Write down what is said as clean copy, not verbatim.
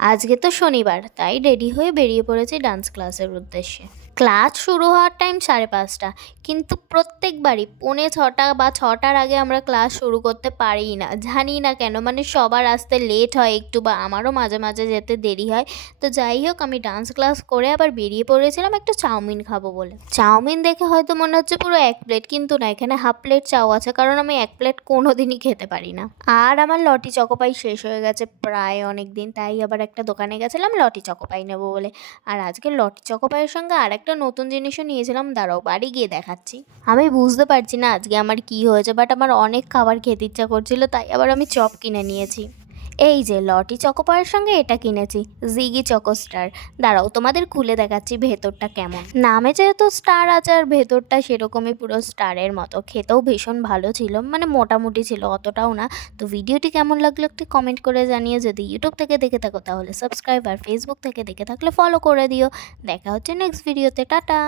আজকে তো শনিবার, তাই রেডি হয়ে বেরিয়ে পড়েছি ডান্স ক্লাসের উদ্দেশ্যে। ক্লাস শুরু হওয়ার টাইম 5:30, কিন্তু প্রত্যেকবারই 5:45 বা 6টার আগে আমরা ক্লাস শুরু করতে পারিই না, জানি না কেন। মানে সবার আসতে লেট হয় একটু, বা আমারও মাঝে মাঝে যেতে দেরি হয়। তো যাই হোক, আমি ডান্স ক্লাস করে আবার বেরিয়ে পড়েছিলাম একটু চাউমিন খাবো বলে। চাউমিন দেখে হয়তো মনে হচ্ছে পুরো 1 প্লেট, কিন্তু না, এখানে হাফ প্লেট চাও আছে, কারণ আমি 1 প্লেট কোনোদিনই খেতে পারি না। আর আমার লটি চকোপাই শেষ হয়ে গেছে প্রায় অনেক দিন, তাই আবার একটা দোকানে গেছিলাম লটি চকোপাই নেবো বলে। আর আজকে লটি চকোপাইয়ের সঙ্গে আর একটা নতুন জিনিসও নিয়েছিলাম, দাঁড়াও বাড়ি গিয়ে দেখাচ্ছি। আমি বুঝতে পারছি না আজকে আমার কি হয়েছে, বাট আমার অনেক খাবার খেতে ইচ্ছা করছিল, তাই আবার আমি চপ কিনে নিয়েছি। এই যে লটি চকোপাইয়ের সঙ্গে এটা কিনেছি, জিগি চকো স্টার। দাঁড়াও তোমাদের খুলে দেখাচ্ছি ভেতরটা কেমন। নামে যেহেতু স্টার আছে, আর ভেতরটা সেরকমই পুরো স্টারের মতো। খেতেও ভীষণ ভালো ছিল, মানে মোটামুটি ছিল, অতটাও না। তো ভিডিওটি কেমন লাগলো একটু কমেন্ট করে জানিয়ে, যদি ইউটিউব থেকে দেখে থাকো তাহলে সাবস্ক্রাইব, আর ফেসবুক থেকে দেখে থাকলে ফলো করে দিও। দেখা হচ্ছে নেক্সট ভিডিওতে, টাটা।